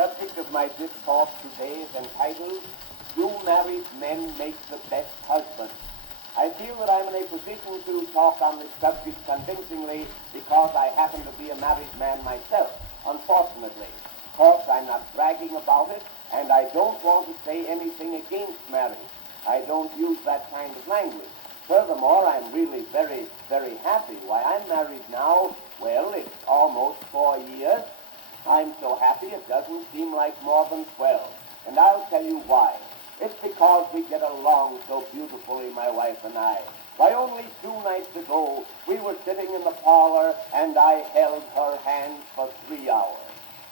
subject of my discourse today is entitled, Do Married Men Make the Best Husbands? I feel that I'm in a position to talk on this subject convincingly because I happen to be a married man myself, unfortunately. Of course, I'm not bragging about it, and I don't want to say anything against marriage. I don't use that kind of language. Furthermore, I'm really very, very happy. Why, I'm married now, well, it's almost 4 years. I'm so happy it doesn't seem like more than 12. And I'll tell you why. It's because we get along so beautifully, my wife and I. Why, only 2 nights ago, we were sitting in the parlor, and I held her hand for 3 hours.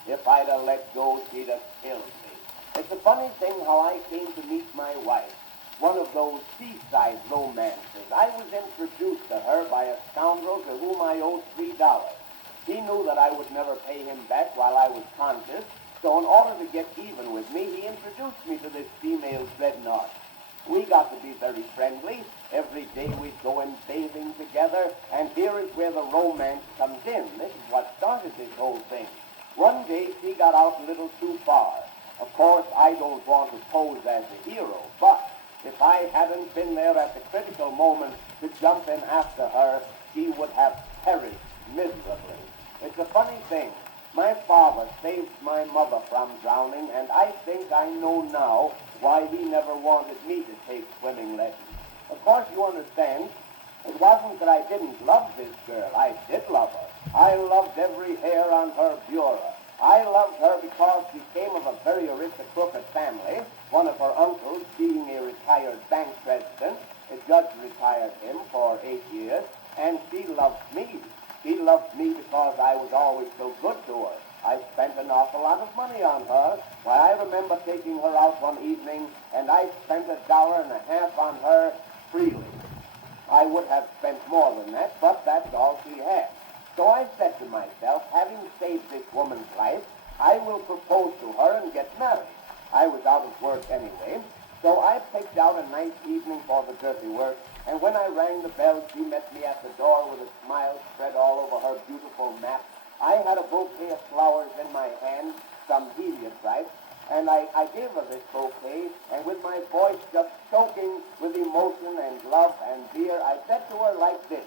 If I'd have let go, she'd have killed me. It's a funny thing how I came to meet my wife. One of those seaside romances. I was introduced to her by a scoundrel to whom I owed $3. He knew that I would never pay him back while I was conscious, so in order to get even with me, he introduced me to this female dreadnought. We got to be very friendly. Every day we'd go in bathing together, and here is where the romance comes in. This is what started this whole thing. One day she got out a little too far. Of course, I don't want to pose as a hero, but if I hadn't been there at the critical moment to jump in after her, she would have perished miserably. It's a funny thing. My father saved my mother from drowning, and I think I know now why he never wanted me to take swimming lessons. Of course, you understand, it wasn't that I didn't love this girl. I did love her. I loved every hair on her bureau. I loved her because she came of a very aristocratic family, one of her uncles being a retired bank president. A judge retired him for 8 years, and she loved me. She loved me because I was always so good to her. I spent an awful lot of money on her. Why, I remember taking her out one evening, and I spent $1.50 on her freely. I would have spent more than that, but that's all she had. So I said to myself, having saved this woman's life, I will propose to her and get married. I was out of work anyway, so I picked out a nice evening for the dirty work, and when I rang the bell, she met me at the door with a smile spread all over her beautiful map. I had a bouquet of flowers in my hand, some heliotrope, and I gave her this bouquet, and with my voice just choking with emotion and love and fear, I said to her like this.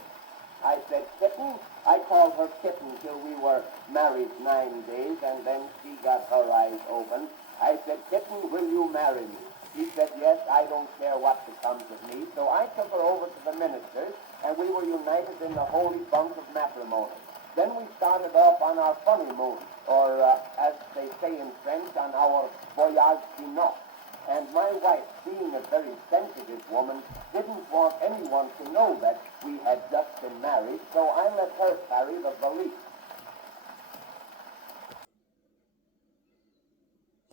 I said, Kitten. I called her Kitten till we were married 9 days, and then she got her eyes open. I said, Kitten, will you marry me? She said, yes, I don't care what becomes of me. So I took her over to the ministers, and we were united in the holy bond of matrimony. Then we started off on our honeymoon, or as they say in French, on our voyage de noces. And my wife, being a very sensitive woman, didn't want anyone to know that we had just been married, so I let her carry the valise.